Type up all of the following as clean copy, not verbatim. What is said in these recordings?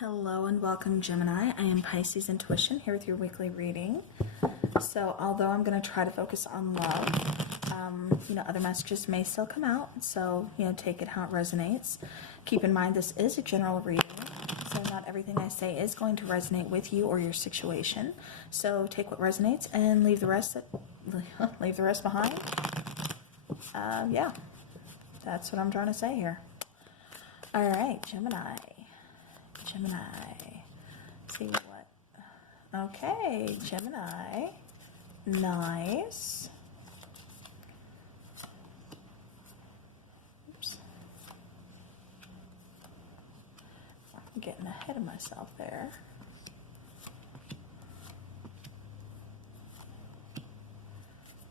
Hello and welcome, Gemini. I am Pisces Intuition here with your weekly reading. So although I'm going to try to focus on love, other messages may still come out. So, take it how it resonates. Keep in mind this is a general reading. So not everything I say is going to resonate with you or your situation. So take what resonates and leave the rest behind. Yeah, that's what I'm trying to say here. All right, Gemini. See what? Okay, Gemini. Nice. Oops. I'm getting ahead of myself there.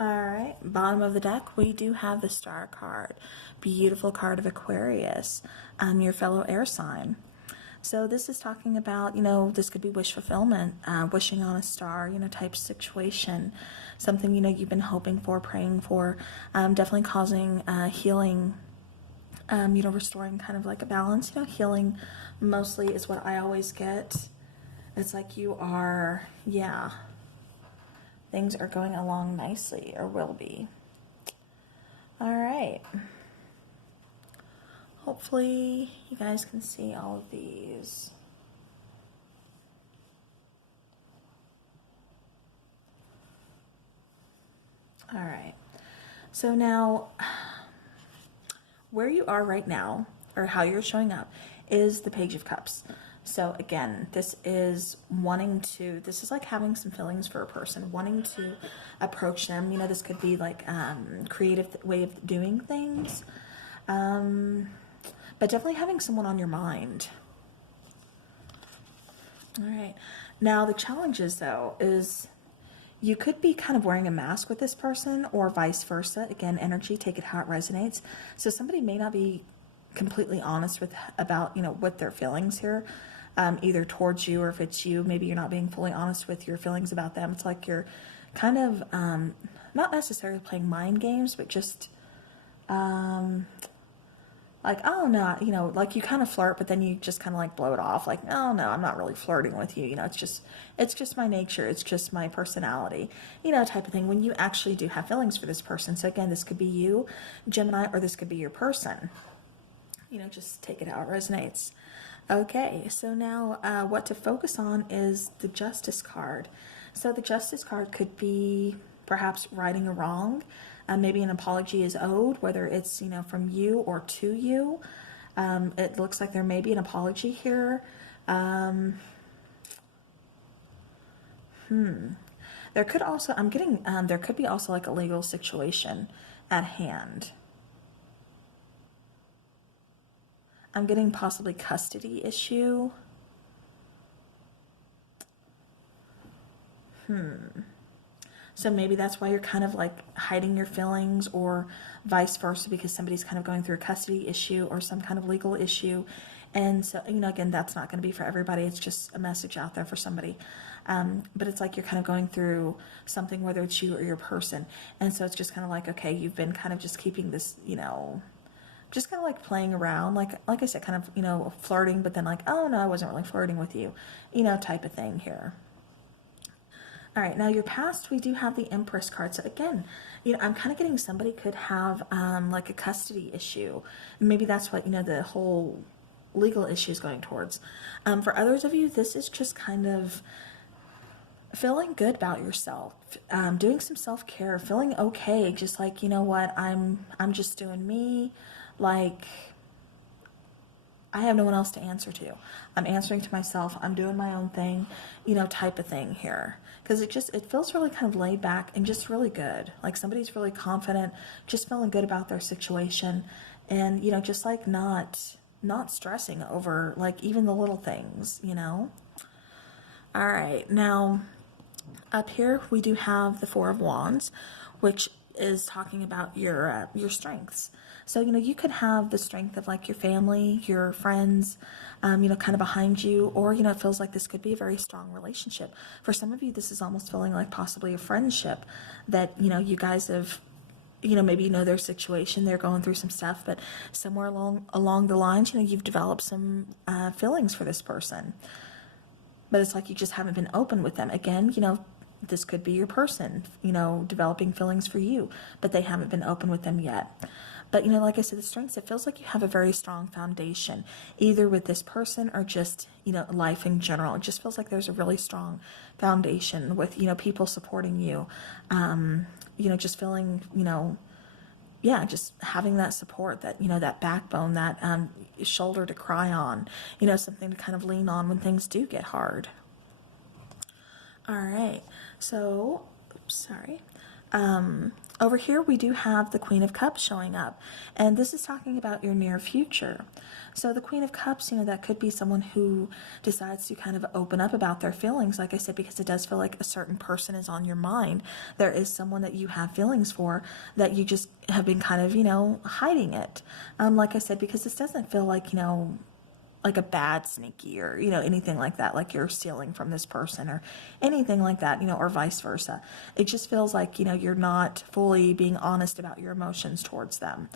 All right, bottom of the deck, we do have the Star card. Beautiful card of Aquarius, your fellow air sign. So this is talking about, this could be wish fulfillment, wishing on a star, type situation, something, you've been hoping for, praying for, definitely causing healing, restoring kind of like a balance, healing mostly is what I always get. It's like you are, things are going along nicely or will be. All right. Hopefully you guys can see all of these. All right. So now, where you are right now, or how you're showing up, is the Page of Cups. So again, this is like having some feelings for a person, wanting to approach them. This could be like creative way of doing things. But definitely having someone on your mind. All right. Now, the challenges, though, is you could be kind of wearing a mask with this person or vice versa. Again, energy, take it how it resonates. So somebody may not be completely honest about what their feelings here, either towards you, or if it's you, maybe you're not being fully honest with your feelings about them. It's like you're kind of not necessarily playing mind games, but just like, oh no, like you kind of flirt, but then you just kind of like blow it off. Like, oh no, I'm not really flirting with you. It's just my nature. It's just my personality, type of thing, when you actually do have feelings for this person. So again, this could be you, Gemini, or this could be your person. Just take it how it resonates. Okay, so now what to focus on is the Justice card. So the Justice card could be perhaps righting a wrong. Maybe an apology is owed, whether it's, from you or to you. It looks like there may be an apology here. There could also, there could be also like a legal situation at hand. I'm getting possibly custody issue. So maybe that's why you're kind of like hiding your feelings, or vice versa, because somebody's kind of going through a custody issue or some kind of legal issue. And so, again, that's not going to be for everybody. It's just a message out there for somebody. But it's like you're kind of going through something, whether it's you or your person. And so it's just kind of like, okay, you've been kind of just keeping this, just kind of like playing around, like I said, kind of, flirting, but then like, oh no, I wasn't really flirting with you, type of thing here. All right, now your past, we do have the Empress card. So again, I'm kind of getting somebody could have like a custody issue. Maybe that's what, the whole legal issue is going towards. For others of you, this is just kind of feeling good about yourself, doing some self-care, feeling okay, just like, what, I'm just doing me, like I have no one else to answer to. I'm answering to myself. I'm doing my own thing, type of thing here. Because it feels really kind of laid back and just really good. Like somebody's really confident, just feeling good about their situation. And, just like not stressing over like even the little things, All right. Now up here we do have the Four of Wands, which is talking about your strengths. So, you could have the strength of like your family, your friends, kind of behind you, or, it feels like this could be a very strong relationship. For some of you, this is almost feeling like possibly a friendship that, you guys have maybe you know their situation, they're going through some stuff, but somewhere along the lines, you've developed some feelings for this person. But it's like you just haven't been open with them. Again, this could be your person, developing feelings for you, but they haven't been open with them yet. But, like I said, the strengths, it feels like you have a very strong foundation, either with this person or just, life in general. It just feels like there's a really strong foundation with, people supporting you, just feeling, just having that support, that, that backbone, that shoulder to cry on, something to kind of lean on when things do get hard. All right, so, sorry. Over here we do have the Queen of Cups showing up, and this is talking about your near future. So the Queen of Cups, that could be someone who decides to kind of open up about their feelings, like I said, because it does feel like a certain person is on your mind. There is someone that you have feelings for that you just have been kind of, hiding it. Like I said, because this doesn't feel like, like a bad sneaky or, anything like that, like you're stealing from this person or anything like that, or vice versa. It just feels like, you're not fully being honest about your emotions towards them.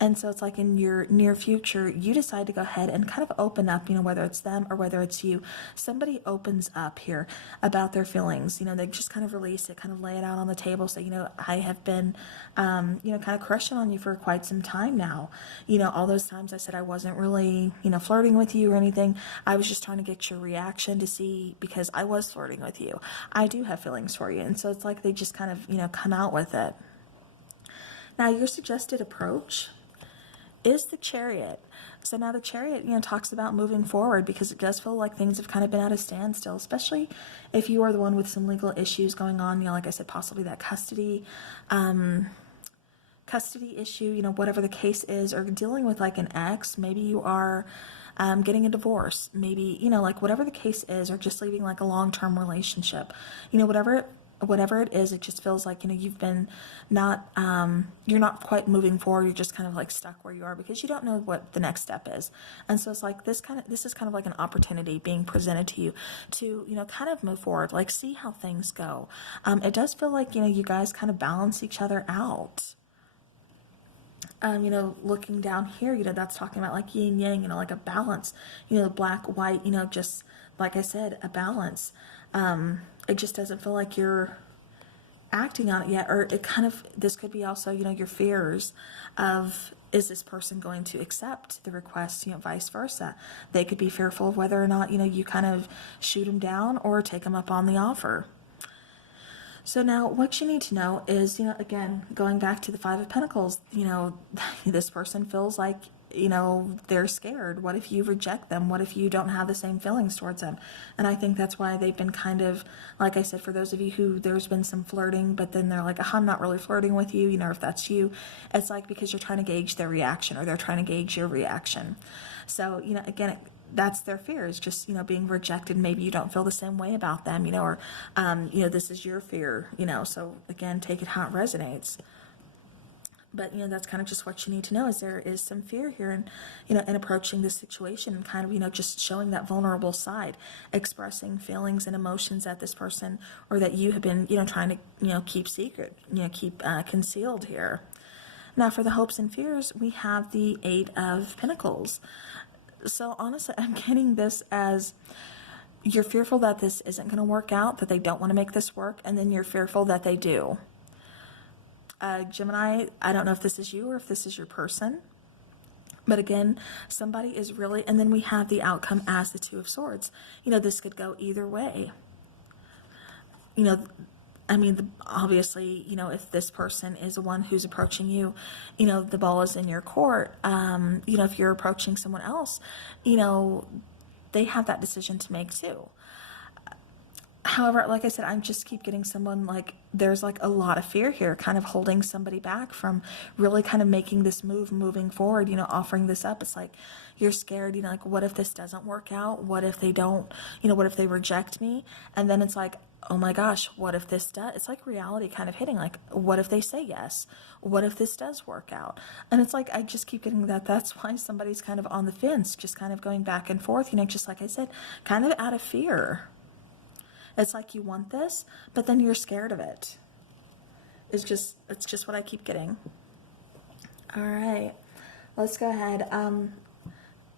And so it's like in your near future, you decide to go ahead and kind of open up, whether it's them or whether it's you. Somebody opens up here about their feelings. They just kind of release it, kind of lay it out on the table. Say, I have been, kind of crushing on you for quite some time now. All those times I said I wasn't really, flirting with you or anything. I was just trying to get your reaction to see, because I was flirting with you. I do have feelings for you. And so it's like they just kind of, come out with it. Now, your suggested approach is the Chariot. So now the Chariot, talks about moving forward, because it does feel like things have kind of been at a standstill, especially if you are the one with some legal issues going on, like I said, possibly that custody issue, whatever the case is, or dealing with like an ex. Maybe you are getting a divorce, maybe, like whatever the case is, or just leaving like a long-term relationship, whatever it is, it just feels like, you've been not, you're not quite moving forward. You're just kind of like stuck where you are because you don't know what the next step is. And so it's like this is kind of like an opportunity being presented to you to, kind of move forward, like see how things go. It does feel like, you guys kind of balance each other out. Looking down here, that's talking about like yin yang, like a balance, black, white, just like I said, a balance. It just doesn't feel like you're acting on it yet, or this could be also, your fears of, is this person going to accept the request, vice versa. They could be fearful of whether or not, you kind of shoot them down or take them up on the offer. So now what you need to know is, again, going back to the Five of Pentacles, this person feels like, they're scared. What if you reject them? What if you don't have the same feelings towards them? And I think that's why they've been kind of, like I said, for those of you who there's been some flirting, but then they're like, I'm not really flirting with you, if that's you, it's like because you're trying to gauge their reaction, or they're trying to gauge your reaction. So, again, that's their fear, is just, being rejected. Maybe you don't feel the same way about them, or, this is your fear, so again, take it how it resonates. But, that's kind of just what you need to know, is there is some fear here in, in approaching this situation, and kind of, just showing that vulnerable side, expressing feelings and emotions that this person, or that you have been, trying to, keep secret, keep concealed here. Now, for the hopes and fears, we have the Eight of Pentacles. So honestly, I'm getting this as you're fearful that this isn't going to work out, that they don't want to make this work, and then you're fearful that they do. Gemini, I don't know if this is you or if this is your person, but again, somebody is really, and then we have the outcome as the Two of Swords. This could go either way. Obviously, if this person is the one who's approaching you, the ball is in your court. If you're approaching someone else, they have that decision to make too. However, like I said, I just keep getting someone like, there's like a lot of fear here, kind of holding somebody back from really kind of making this move, moving forward, offering this up. It's like, you're scared, like, what if this doesn't work out? What if they don't, what if they reject me? And then it's like, oh my gosh, what if this does? It's like reality kind of hitting, like, what if they say yes? What if this does work out? And it's like, I just keep getting that. That's why somebody's kind of on the fence, just kind of going back and forth, just like I said, kind of out of fear. It's like you want this, but then you're scared of it. it's just what I keep getting. All right, let's go ahead.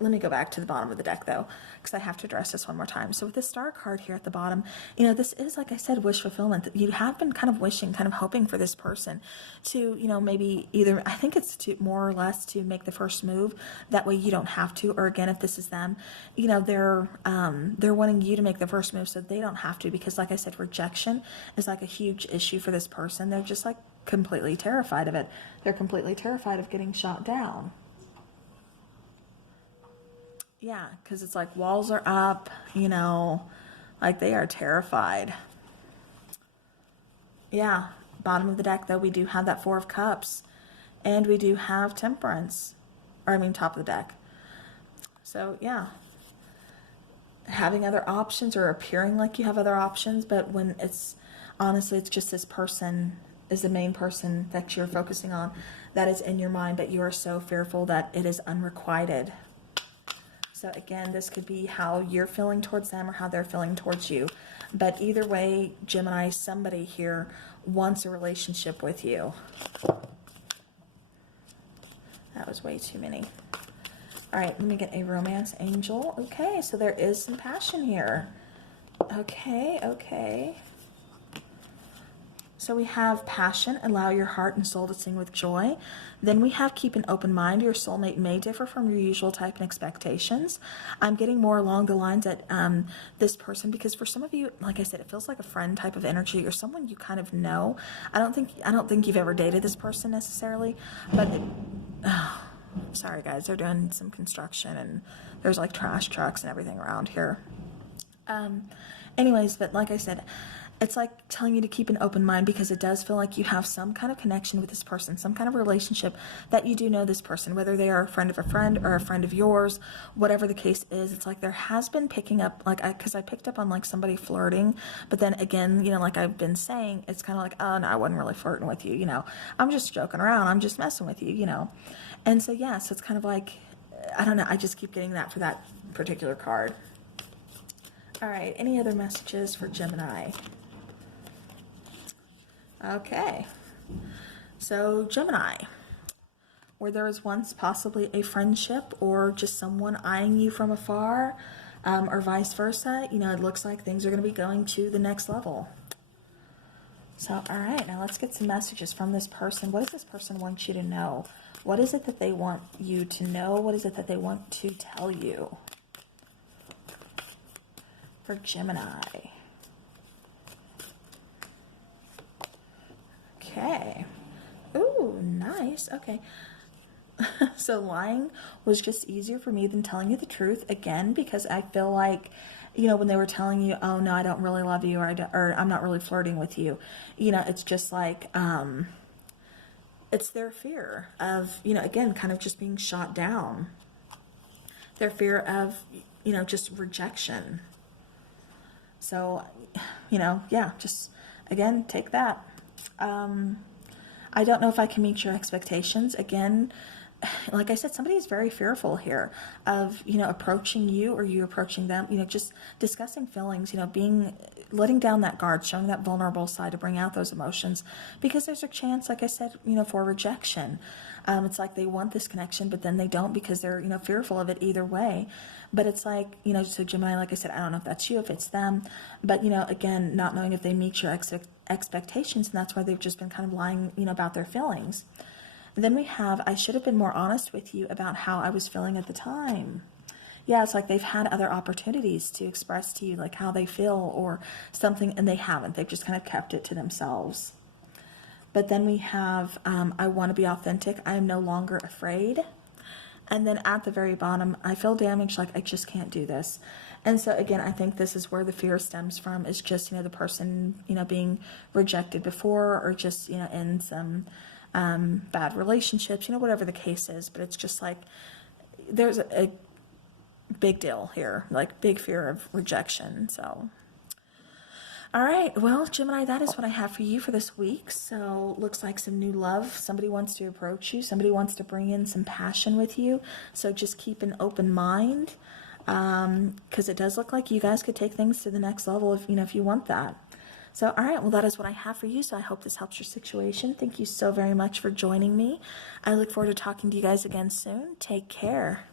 Let me go back to the bottom of the deck, though, because I have to address this one more time. So with the Star card here at the bottom, this is, like I said, wish fulfillment. You have been kind of wishing, kind of hoping for this person to, maybe either, I think it's to more or less to make the first move. That way you don't have to, or again, if this is them, they're wanting you to make the first move so they don't have to, because like I said, rejection is like a huge issue for this person. They're just like completely terrified of it. They're completely terrified of getting shot down. Yeah, because it's like walls are up, like they are terrified. Yeah, bottom of the deck, though, we do have that Four of Cups. And we do have Temperance. Or, I mean, top of the deck. So, yeah. Having other options or appearing like you have other options, but when it's, honestly, it's just this person is the main person that you're focusing on that is in your mind, but you are so fearful that it is unrequited. So again, this could be how you're feeling towards them or how they're feeling towards you. But either way, Gemini, somebody here wants a relationship with you. That was way too many. All right, let me get a romance angel. Okay, so there is some passion here. Okay. So we have passion, allow your heart and soul to sing with joy. Then we have keep an open mind. Your soulmate may differ from your usual type and expectations. I'm getting more along the lines that this person, because for some of you, like I said, it feels like a friend type of energy or someone you kind of know. I don't think you've ever dated this person necessarily, but sorry guys, they're doing some construction and there's like trash trucks and everything around here. Anyways, but like I said, it's like telling you to keep an open mind because it does feel like you have some kind of connection with this person, some kind of relationship that you do know this person, whether they are a friend of a friend or a friend of yours, whatever the case is. It's like there has been picking up, like, because I picked up on like somebody flirting, but then again, like I've been saying, it's kind of like, oh no, I wasn't really flirting with you, I'm just joking around, I'm just messing with you, And so, yeah, so it's kind of like, I don't know, I just keep getting that for that particular card. All right, any other messages for Gemini? Okay, so Gemini, where there was once possibly a friendship or just someone eyeing you from afar, or vice versa, it looks like things are going to be going to the next level. So, all right, now let's get some messages from this person. What does this person want you to know? What is it that they want you to know? What is it that they want to tell you? For Gemini. Okay. Ooh, nice. Okay. So lying was just easier for me than telling you the truth, again, because I feel like, when they were telling you, oh, no, I don't really love you, or I'm not really flirting with you, it's just like, it's their fear of, again, kind of just being shot down. Their fear of, just rejection. So, yeah, just, again, take that. I don't know if I can meet your expectations. Again, like I said, somebody is very fearful here of, approaching you or you approaching them, just discussing feelings, letting down that guard, showing that vulnerable side to bring out those emotions, because there's a chance, like I said, for rejection. It's like they want this connection, but then they don't because they're, fearful of it either way. But it's like, so Gemini, like I said, I don't know if that's you, if it's them, but, again, not knowing if they meet your expectations, and that's why they've just been kind of lying, about their feelings. And then we have, I should have been more honest with you about how I was feeling at the time. Yeah, it's like they've had other opportunities to express to you like how they feel or something, and they haven't. They've just kind of kept it to themselves. But then we have, I want to be authentic. I am no longer afraid. And then at the very bottom, I feel damaged, like I just can't do this. And so again, I think this is where the fear stems from, is just, the person, being rejected before, or just, in some bad relationships, whatever the case is. But it's just like, there's a big deal here, like big fear of rejection. So, all right, well, Gemini, that is what I have for you for this week. So looks like some new love. Somebody wants to approach you. Somebody wants to bring in some passion with you. So just keep an open mind, because it does look like you guys could take things to the next level if you want that. So, all right, well, that is what I have for you. So I hope this helps your situation. Thank you so very much for joining me. I look forward to talking to you guys again soon. Take care.